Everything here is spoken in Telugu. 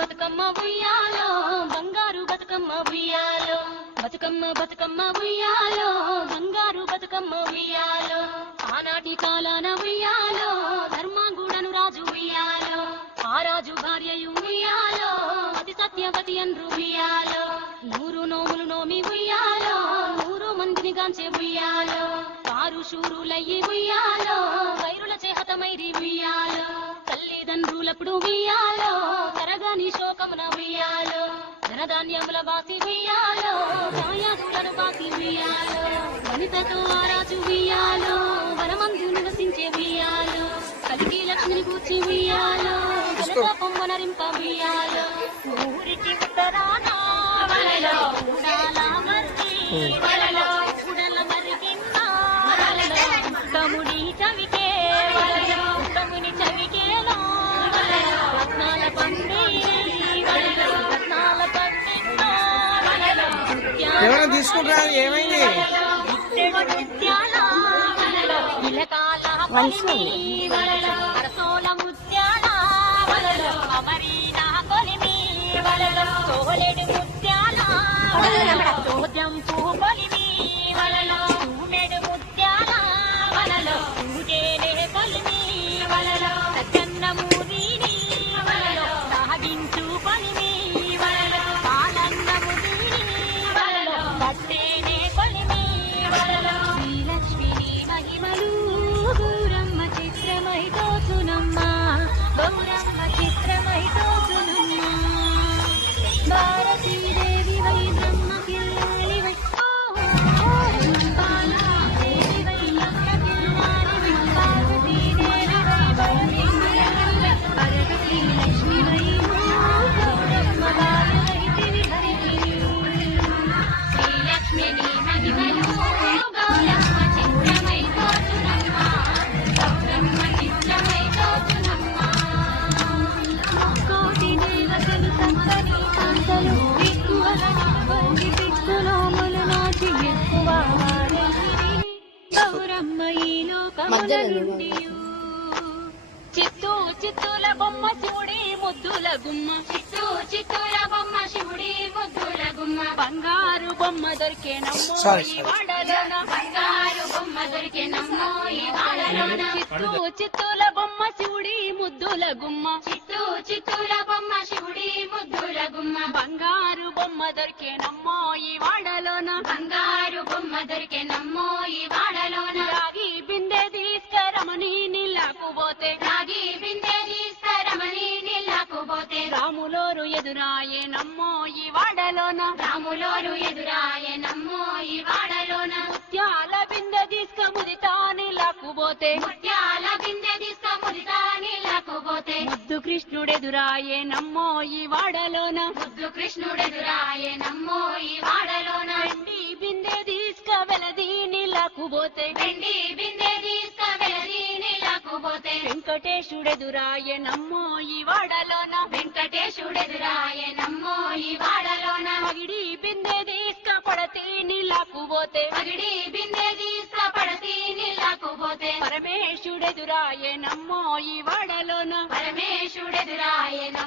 బతుకమ్మ ఉయ్యాలో బంగారు బతుకమ్మ ఉయ్యాలో బతుకమ్మ బతుకమ్మ ఉయ్యాలో బంగారు బతుకమ్మ ఉయ్యాలో ఆనాటి కాలాన ఉయ్యాలో ధర్మాంగుడను రాజు ఉయ్యాలో ఆ రాజు భార్యయు ఉయ్యాలో అతి సత్యవతి అన్రు ఉయ్యాలో 100 నోములు నోమి ఉయ్యాలో 100 మందిని గాంచే ఉయ్యాలో వారు శూరులయ్యి ఉయ్యాలో వైరుల చేహతమైరి ఉయ్యాలో తల్లిదండ్రులప్పుడు ఉయ్యాలో తరగాని శోకమున ఉయ్యాలో ధనధాన్యముల బాసి ఉయ్యాలో దాయాదులను బాసి ఉయ్యాలో వనితతో ఆరాజు ఉయ్యాలో వనమందు నివసించే ఉయ్యాలో కలికి లక్ష్మిని కూర్చి ఉయ్యాలో పొమ్మనరింప ఉయ్యాలో ఊరికి ఉత్తరాన వలలో ఉడాల మర్రి వలలో ఉడల మరిగిన్న వలలో తముడి చవికే వలలో తముని చవికేలో వలలో రత్నాల పండి వలలో రత్నాల పండిన్నో వలలో ఎవరైనా తీసుకుంటారా ఏమైంది ముత్యాల వలలో ఇలకాల పలిమి వలలో అరసోల ముత్యాల వలలో అమరీనా కొలిమి వలలో తోలెడు ముత్యాల వలలో తోజం పూకొలిమి వలలో తూమెడు ముత్యాల వలలో తూజేనే కొలిమి వలలో సజ్జన్న మూదీని వలలో సాగించు కొలిమి వలలో పాలన్న ముదీని వలలో పట్టేనే కొలిమి వలలో శ్రీలక్ష్మిని మహిమలు గౌరమ్మ చిత్రమై తోచునమ్మ గౌరమ్మ చిత్రమై తోచునమ్మ భారతీదేవి వై బ్రహ్మ కిల్లాలి వై బాలాదేవి వై అమ్మ కిల్లాలి వై పార్వతీదేవి వై భరతీ లక్ష్మి వై గౌరమ్మ బాల వై శ్రీలక్ష్మిని మహిమలు గౌరమ్మ చిత్రమై తోచునమ్మ గౌరమ్మ చిత్రమై తోచునమ్మ కోటి దేవతలు సంగని కాంతలు ఎక్కువలని పిక్కులోములు నాటి ఎక్కువ గౌరమ్మ ఈ లోకముల నుండి చిత్తూ చిత్తూల బొమ్మ శివుడి ముద్దుల గుమ్మ చిత్తూ చిత్తూల బొమ్మ శివుడి ముద్దుల గుమ్మ బంగారు బొమ్మ దొరికేనమ్మో ఈ వాడలోన బంగారు బొమ్మ దొరికేనమ్మో ఈ వాడలోన చిత్తూ చిత్తూల బొమ్మ శివుడి ముద్దుల గుమ్మ చిత్తూ చిత్తూల బొమ్మ శివుడి ముద్దుల గుమ్మ బంగారు బొమ్మ దొరికేనమ్మో ఈ వాడలోన బంగారు బొమ్మ దొరికేనమ్మో ఈ వాడలోన రాగి బిందె తీసుకరమని నీళ్ళకు పోతే రాగి బిందె తీసుకరమని నీళ్ళకు పోతే రాములోరు ఎదురాయే నమ్మో ఈ వాడలోన రాములోరు ఎదురాయే నమ్మో ఈ వాడలోన ముత్యాల బిందె తీసుక ముదితా నీళ్ళకు పోతే ముత్యాల బిందె తీసుక ముదితా నీళ్ళకు పోతే ముద్దు కృష్ణుడెదురాయే నమ్మో ఈ వాడలోన ముద్దు కృష్ణుడెదురాయే నమ్మో ఈ వాడలోన వెండి బిందె తీసుక వెలది నీళ్ళకు పోతే వెండి బిందె తీసుక వెలది నీళ్ళకు పోతే వెంకటేశుడెదురాయే నమ్మో ఈ వాడలోన వెంకటేశుడెదురాయే నమ్మో ఈ వాడలోన పగిడి బిందె తీసుక పడతి నీళ్ళకు పోతే పగిడి బిందె తీసుక పడతి నీళ్ళకు పోతే పరమేశుడెదురాయే నమ్మో ఈ వాడలోన పరమేశుడెదురాయే నమ్మో